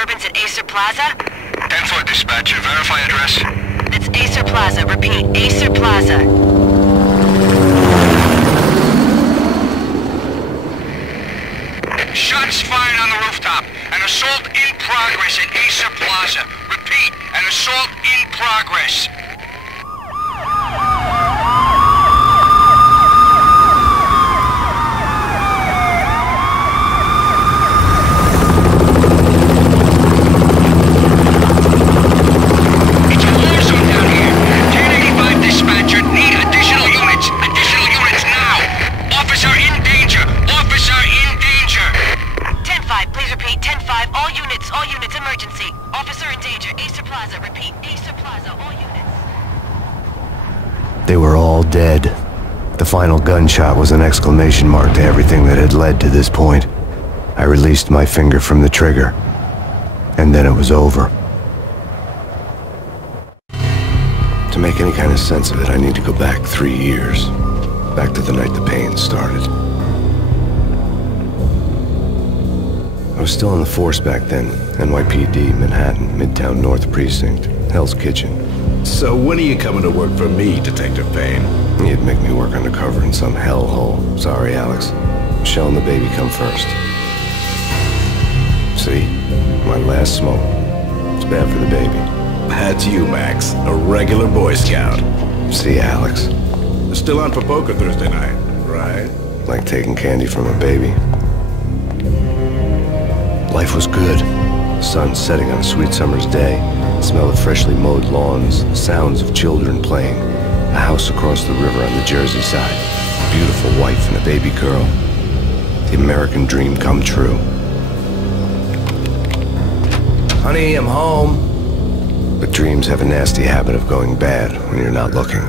disturbance at Acer Plaza? 10-4 dispatcher, verify address. That's Acer Plaza. Repeat, Acer Plaza. Shots fired on the rooftop. An assault in progress at Acer Plaza. Repeat, an assault in progress. It's a war zone down here. 1085 dispatcher, need additional units. Additional units now. Officer in danger. Officer in danger. 10-5, please repeat. 10-5, all units, emergency. Officer in danger, Acer Plaza. Repeat, Acer Plaza, all units. They were all dead. The final gunshot was an exclamation mark to everything that had led to this point. I released my finger from the trigger, and then it was over. To make any kind of sense of it, I need to go back 3 years. Back to the night the pain started. I was still in the force back then. NYPD, Manhattan, Midtown North Precinct, Hell's Kitchen. So when are you coming to work for me, Detective Payne? You'd make me work undercover in some hellhole. Sorry, Alex. Michelle and the baby come first. See? My last smoke. It's bad for the baby. That's you, Max. A regular Boy Scout. See, Alex. Still on for poker Thursday night, right? Like taking candy from a baby. Life was good. Sun setting on a sweet summer's day. Smell of freshly mowed lawns. Sounds of children playing. A house across the river on the Jersey side. A beautiful wife and a baby girl. The American dream come true. Honey, I'm home. But dreams have a nasty habit of going bad when you're not looking.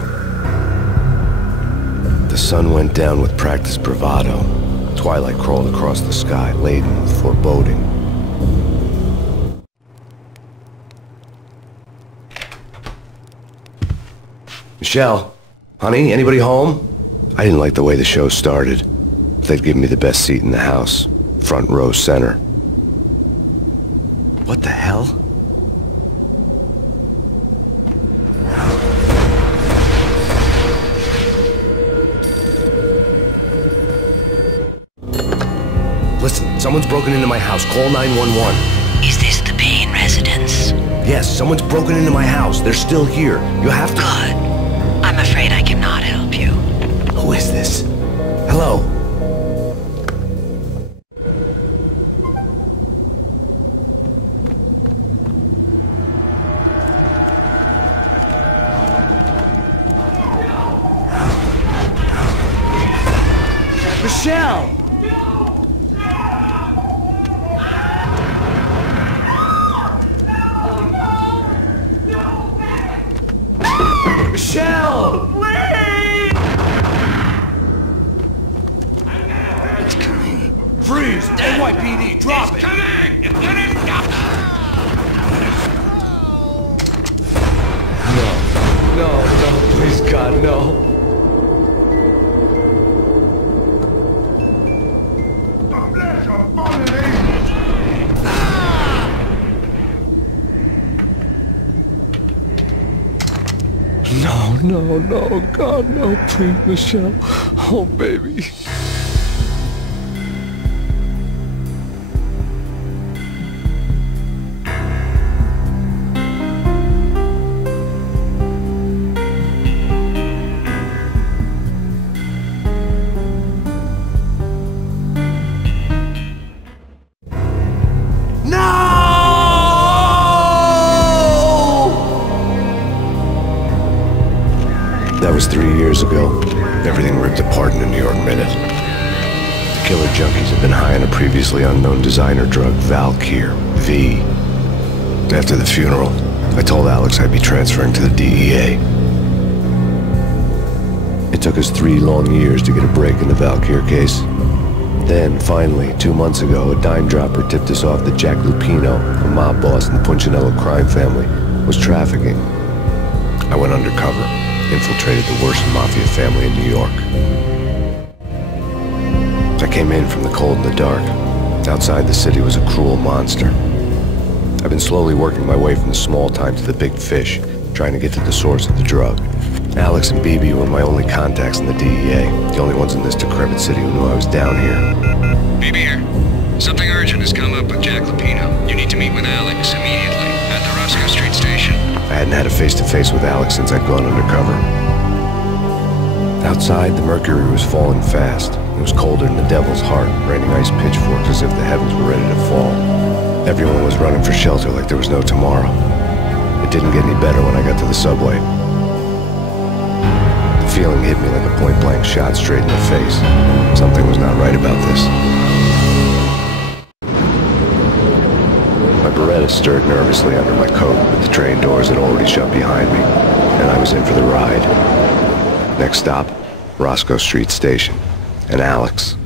The sun went down with practiced bravado. Twilight crawled across the sky, laden with foreboding. Michelle? Honey, anybody home? I didn't like the way the show started. They'd give me the best seat in the house. Front row center. What the hell? Listen, someone's broken into my house. Call 911. Is this the Payne residence? Yes, someone's broken into my house. They're still here. You have to... Good. I'm afraid I cannot help you. Who is this? Hello? Michelle! Michelle! Please! It's coming. Freeze! NYPD, drop it! Coming! It's gonna stop! No, please God, no. No, God, no, please, Michelle. Oh, baby. That was 3 years ago. Everything ripped apart in a New York minute. The killer junkies had been high on a previously unknown designer drug, Valkyr, V. After the funeral, I told Alex I'd be transferring to the DEA. It took us 3 long years to get a break in the Valkyr case. Then, finally, 2 months ago, a dime dropper tipped us off that Jack Lupino, a mob boss in the Punchinello crime family, was trafficking. I went undercover. Infiltrated the worst mafia family in New York. I came in from the cold and the dark. Outside the city was a cruel monster. I've been slowly working my way from the small time to the big fish, trying to get to the source of the drug. Alex and BB were my only contacts in the DEA, the only ones in this decrepit city who knew I was down here. BB here. Something urgent has come up with Jack Lupino. You need to meet with Alex immediately at the Rosco-Street station. I hadn't had a face-to-face with Alex since I'd gone undercover. Outside, the mercury was falling fast. It was colder than the devil's heart, raining ice pitchforks as if the heavens were ready to fall. Everyone was running for shelter like there was no tomorrow. It didn't get any better when I got to the subway. The feeling hit me like a point-blank shot straight in the face. Something was not right about this. My Beretta stirred nervously under my coat, but the train doors had already shut behind me, and I was in for the ride. Next stop, Rosco-Street Station, and Alex.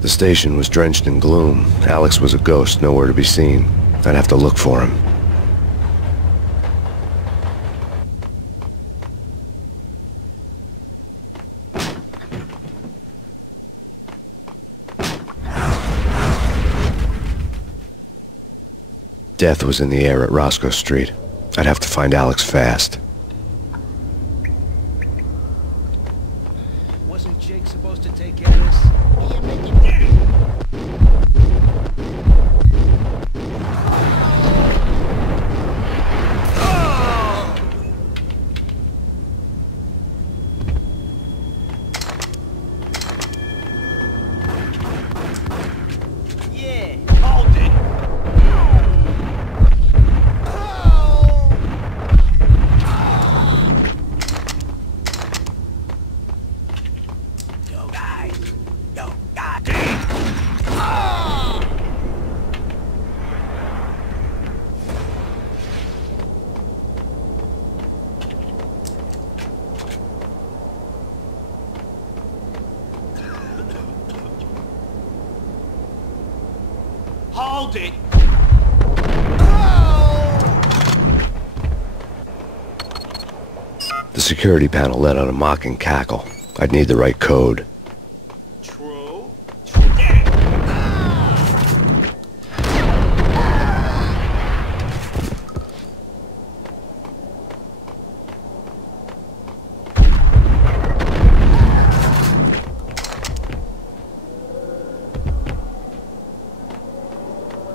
The station was drenched in gloom. Alex was a ghost, nowhere to be seen. I'd have to look for him. Death was in the air at Rosco-Street. I'd have to find Alex fast. Wasn't Jake supposed to take care of this? Hold it! The security panel let out a mocking cackle. I'd need the right code. True.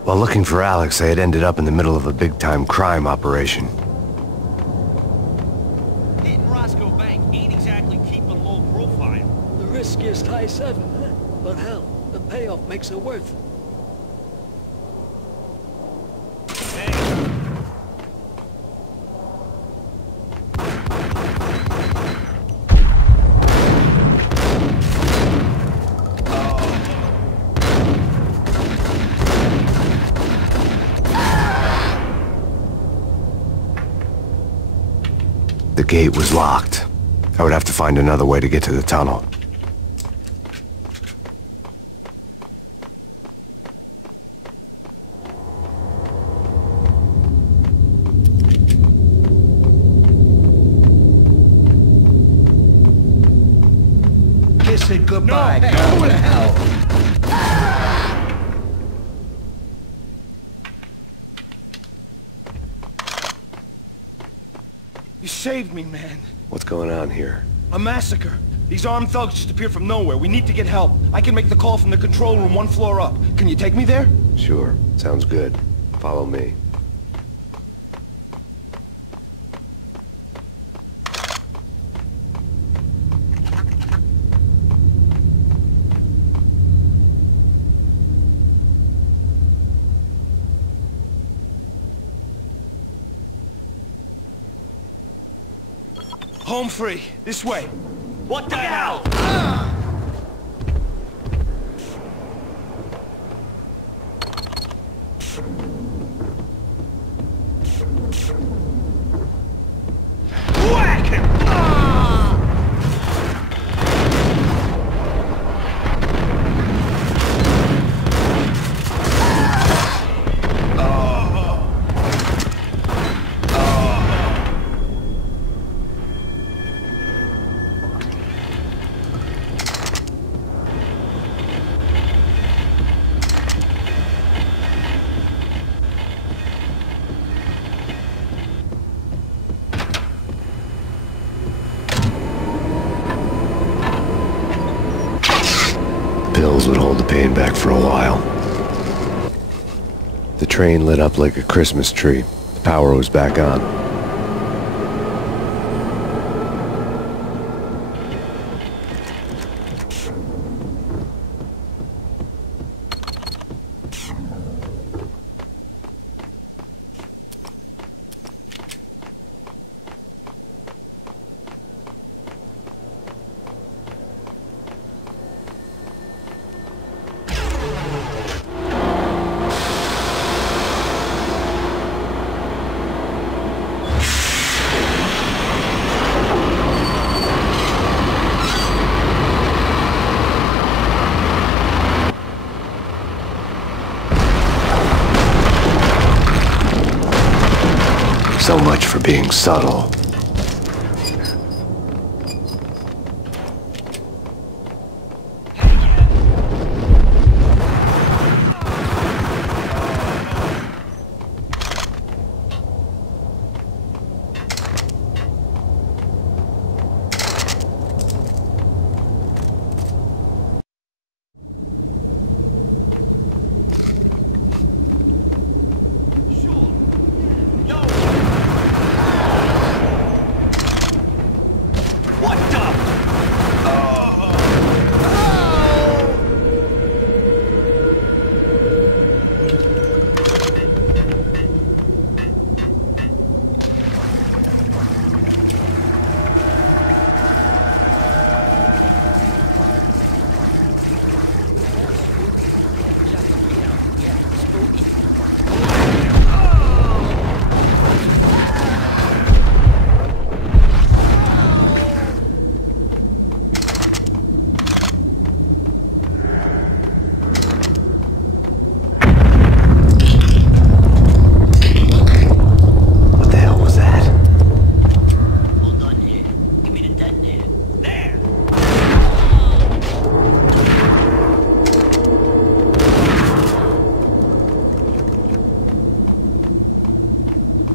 While looking for Alex, I had ended up in the middle of a big-time crime operation. Hitting Roscoe Bank ain't exactly keeping low profile. The riskiest high seven, huh? But hell, the payoff makes it worth it. The gate was locked. I would have to find another way to get to the tunnel. Kiss it goodbye, No, hey, girl. who the hell? You saved me, man. What's going on here? A massacre. These armed thugs just appeared from nowhere. We need to get help. I can make the call from the control room 1 floor up. Can you take me there? Sure, sounds good. Follow me. Home free. This way. What the hell? Whack him! pills would hold the pain back for a while. The train lit up like a Christmas tree. The power was back on. So much for being subtle.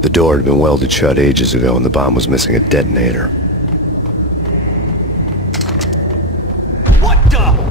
The door had been welded shut ages ago and the bomb was missing a detonator. What the?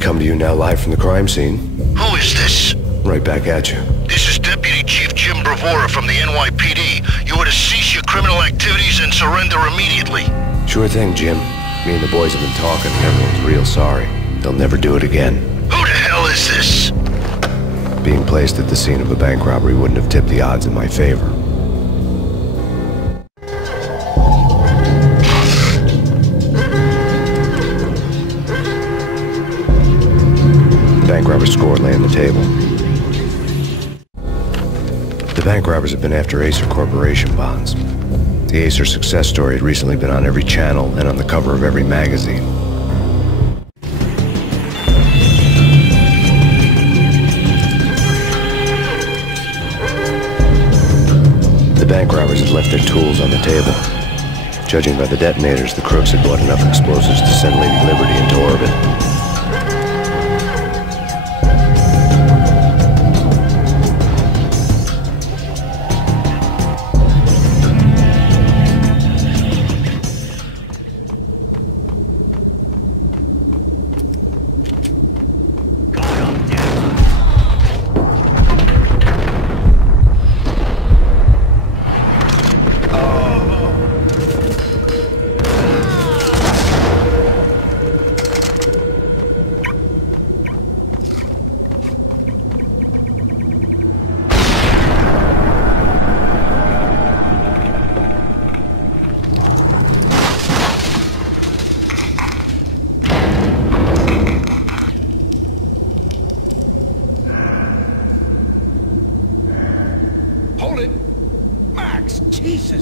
Come to you now live from the crime scene. Who is this? Right back at you. This is Deputy Chief Jim Bravura from the NYPD. You are to cease your criminal activities and surrender immediately. Sure thing, Jim. Me and the boys have been talking and everyone's real sorry. They'll never do it again. Who the hell is this? Being placed at the scene of a bank robbery wouldn't have tipped the odds in my favor. Bank robber's score lay on the table. The bank robbers have been after Acer Corporation bonds. The Acer success story had recently been on every channel and on the cover of every magazine. The bank robbers had left their tools on the table. Judging by the detonators, the crooks had bought enough explosives to send Lady Liberty into orbit.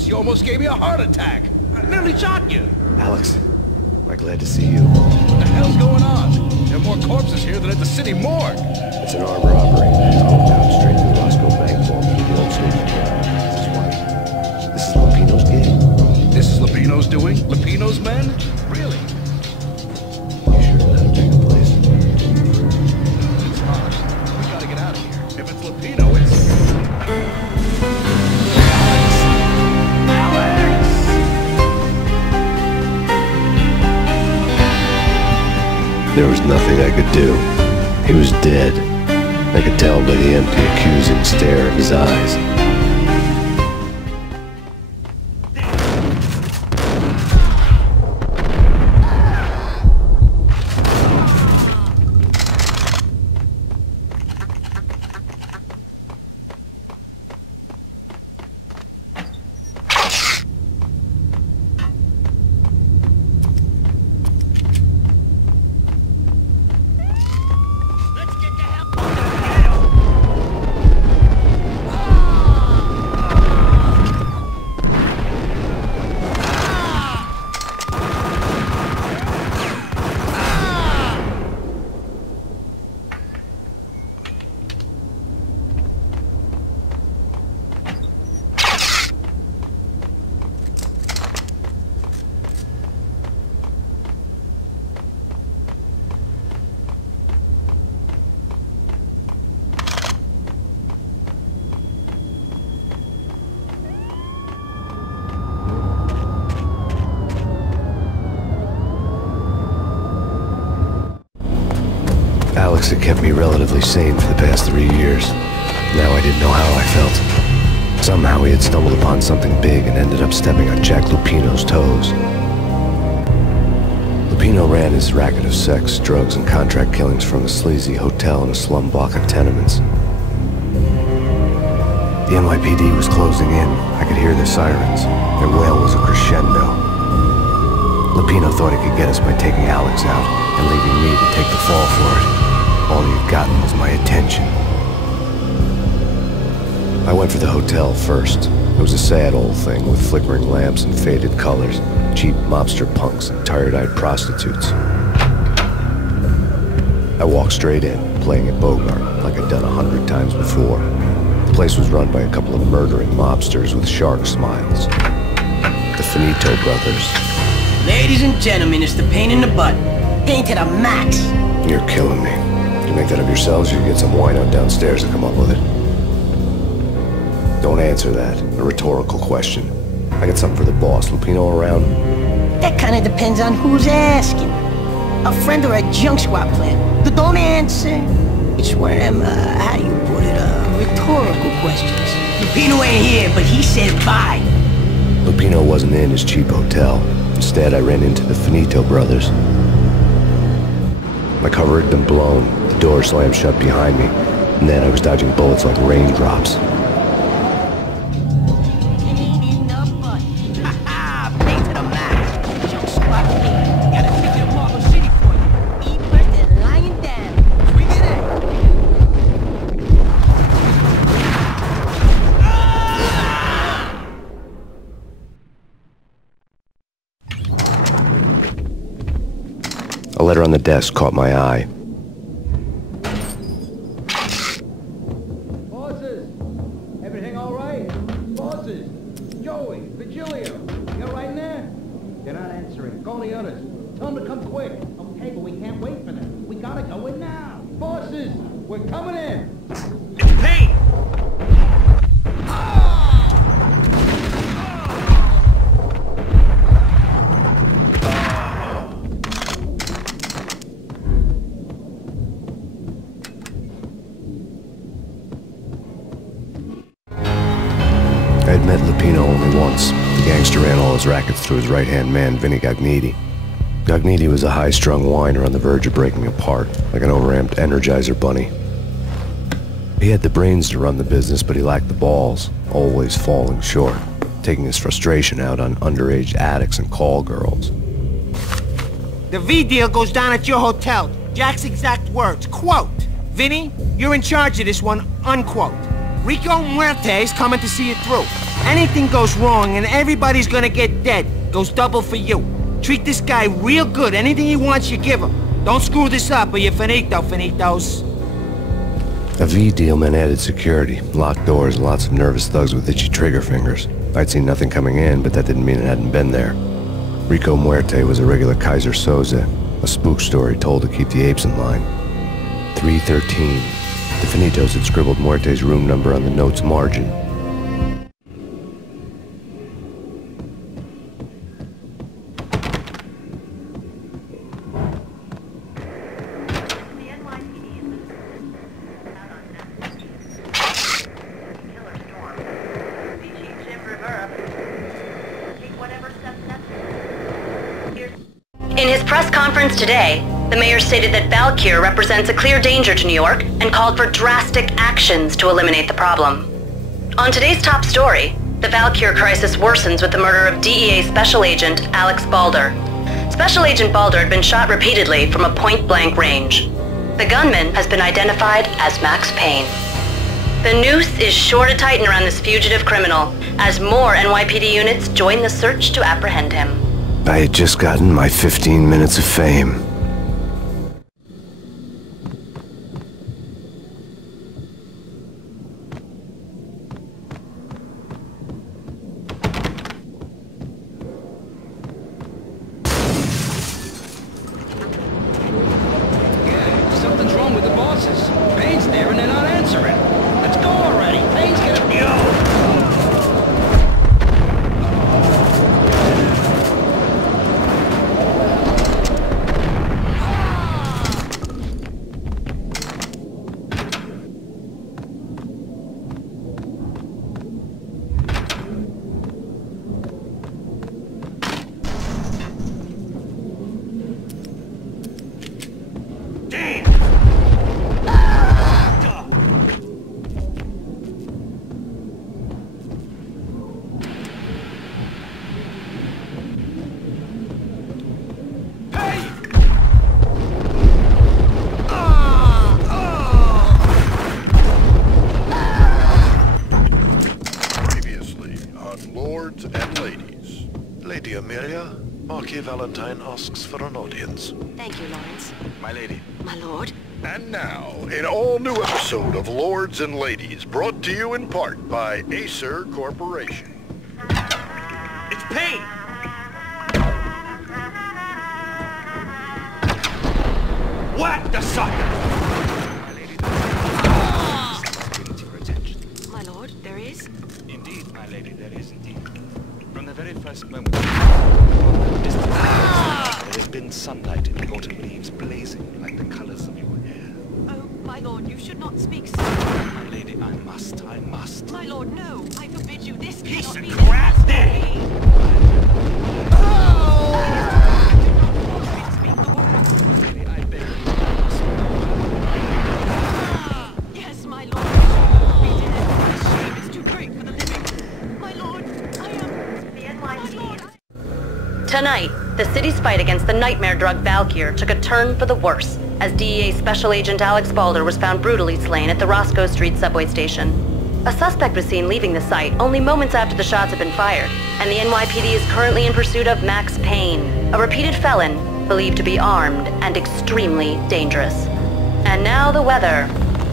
once, you almost gave me a heart attack. I nearly shot you. Alex, am I glad to see you? What the hell's going on? There are more corpses here than at the city morgue. It's an armed robbery. It's going down straight to the Roscoe Bank vault through the old station. This is Lupino's gig? This is Lupino's doing? Lupino's men? Really? You sure that'll take a place? It's not. We gotta get out of here. If it's Lupino, it's... There was nothing I could do. He was dead. I could tell by the empty, accusing stare in his eyes. Alex had kept me relatively sane for the past 3 years. Now I didn't know how I felt. Somehow he had stumbled upon something big and ended up stepping on Jack Lupino's toes. Lupino ran his racket of sex, drugs, and contract killings from a sleazy hotel in a slum block of tenements. The NYPD was closing in. I could hear their sirens. Their wail was a crescendo. Lupino thought he could get us by taking Alex out and leaving me to take the fall for it. All he had gotten was my attention. I went for the hotel first. It was a sad old thing with flickering lamps and faded colors, cheap mobster punks and tired-eyed prostitutes. I walked straight in, playing at Bogart like I'd done 100 times before. The place was run by a couple of murdering mobsters with shark smiles. The Finito brothers. Ladies and gentlemen, it's the pain in the butt. Pain to the max. You're killing me. Did you make that up yourselves, or you get some wine out downstairs to come up with it? Don't answer that. A rhetorical question. I got something for the boss. Lupino around? That kind of depends on who's asking. A friend or a junk squad plan. Don't answer. It's one of them, how do you put it, rhetorical questions. Lupino ain't here, but he said bye. Lupino wasn't in his cheap hotel. Instead, I ran into the Finito brothers. My cover had been blown, the door slammed shut behind me, and then I was dodging bullets like raindrops. Pain in the butt. Ha-ha! Pain to the max. Junk squad plan. Got a ticket to Marble City for you. Eat first and lying down. Swing it in. A letter on the desk caught my eye. Bosses! Everything all right? Bosses! Joey! Virgilio! You're right in there? They're not answering. Call the others. Tell them to come quick. Okay, but we can't wait for them. We gotta go in now. Bosses! We're coming in! Payne! I had met Lupino only once. The gangster ran all his rackets through his right-hand man, Vinny Gagniti. Gagniti was a high-strung whiner on the verge of breaking apart, like an overamped Energizer bunny. He had the brains to run the business, but he lacked the balls, always falling short, taking his frustration out on underage addicts and call girls. The V deal goes down at your hotel. Jack's exact words, quote, "Vinny, you're in charge of this one," unquote. Rico Muerte's coming to see it through. Anything goes wrong and everybody's gonna get dead. Goes double for you. Treat this guy real good. Anything he wants, you give him. Don't screw this up or you're finito, finitos. A V deal meant added security, locked doors, and lots of nervous thugs with itchy trigger fingers. I'd seen nothing coming in, but that didn't mean it hadn't been there. Rico Muerte was a regular Kaiser Soze, a spook story told to keep the apes in line. 313. The Finitos had scribbled Muerte's room number on the note's margin. In his press conference today, the mayor stated that Valkyr represents a clear danger to New York and called for drastic actions to eliminate the problem. On today's top story, the Valkyr crisis worsens with the murder of DEA Special Agent Alex Balder. Special Agent Balder had been shot repeatedly from a point-blank range. The gunman has been identified as Max Payne. The noose is sure to tighten around this fugitive criminal as more NYPD units join the search to apprehend him. I had just gotten my 15 minutes of fame. Something's wrong with the bosses. Payne's there and they're not answering. Let's go already. Payne's gonna be Valentine asks for an audience. Thank you, Lawrence. My lady. My lord. And now, an all-new episode of Lords and Ladies, brought to you in part by Acer Corporation. It's Payne! Whack the sucker! My lady. Someone brings your attention. My lord, there is? Indeed, my lady, there is indeed. From the very first moment, there has been sunlight in the autumn leaves blazing like the colors of your hair. Oh, my lord, you should not speak so. My lady, I must. My lord, no. I forbid you. This Piece cannot of be crap, this. Daddy! Speak the word. Lady, I beg you. Yes, my lord. You should not be dead. The shame is too great for the living. My lord, I am... The NYPD. Tonight, the city's fight against the nightmare drug Valkyr took a turn for the worse, as DEA Special Agent Alex Balder was found brutally slain at the Rosco-Street subway station. A suspect was seen leaving the site only moments after the shots had been fired, and the NYPD is currently in pursuit of Max Payne, a repeated felon believed to be armed and extremely dangerous. And now the weather.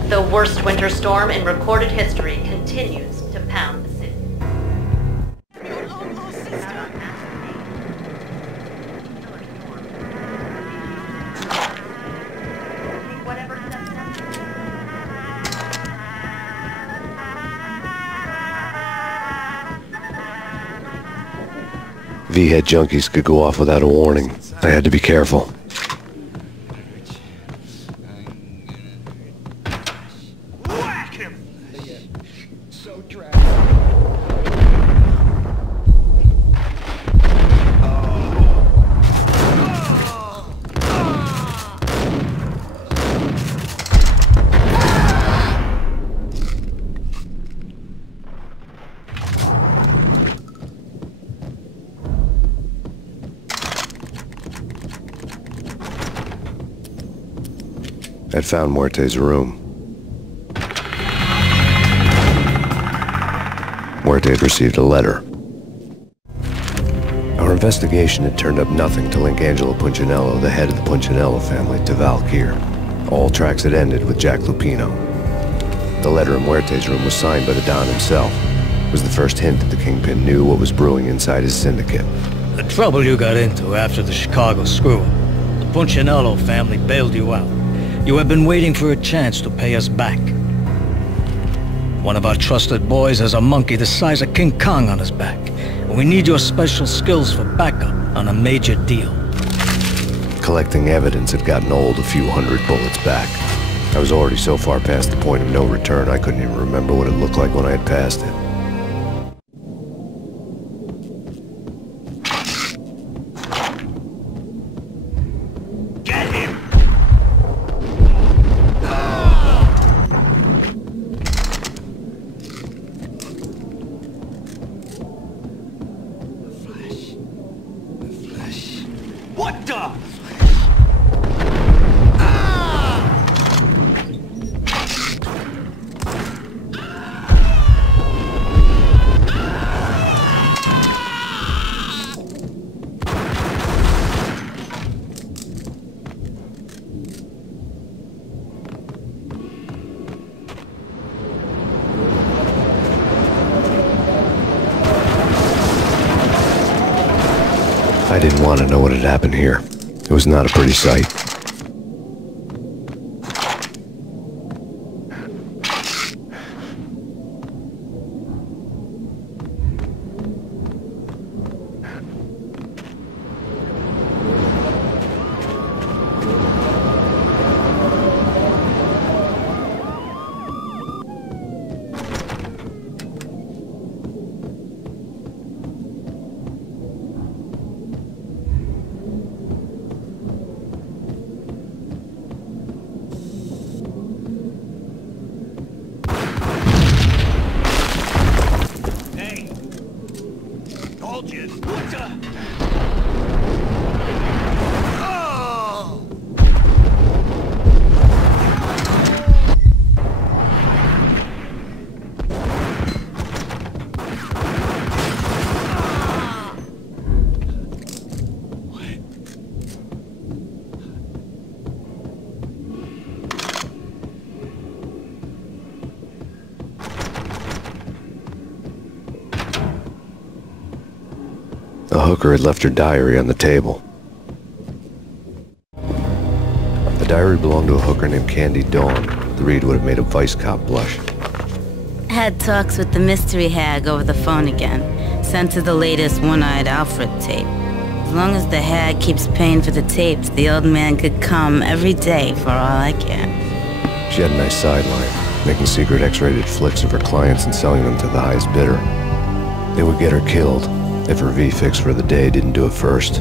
The worst winter storm in recorded history continues to pound the city. Your long-lost sister! V-head junkies could go off without a warning. I had to be careful. Whack him! So drag. I'd found Muerte's room. Muerte Muerte had received a letter. Our investigation had turned up nothing to link Angelo Punchinello, the head of the Punchinello family, to Valkyr. All tracks had ended with Jack Lupino. The letter in Muerte's room was signed by the Don himself. It was the first hint that the Kingpin knew what was brewing inside his syndicate. The trouble you got into after the Chicago screw-up. The Punchinello family bailed you out. You have been waiting for a chance to pay us back. One of our trusted boys has a monkey the size of King Kong on his back. We need your special skills for backup on a major deal. Collecting evidence had gotten old a few hundred bullets back. I was already so far past the point of no return I couldn't even remember what it looked like when I had passed it. I didn't want to know what had happened here. It was not a pretty sight. The hooker had left her diary on the table. The diary belonged to a hooker named Candy Dawn. The read would have made a vice cop blush. Had talks with the mystery hag over the phone again. Sent her the latest One-Eyed Alfred tape. As long as the hag keeps paying for the tapes, the old man could come every day for all I care. She had a nice sideline, making secret X-rated flicks of her clients and selling them to the highest bidder. They would get her killed if her V-fix for the day didn't do it first.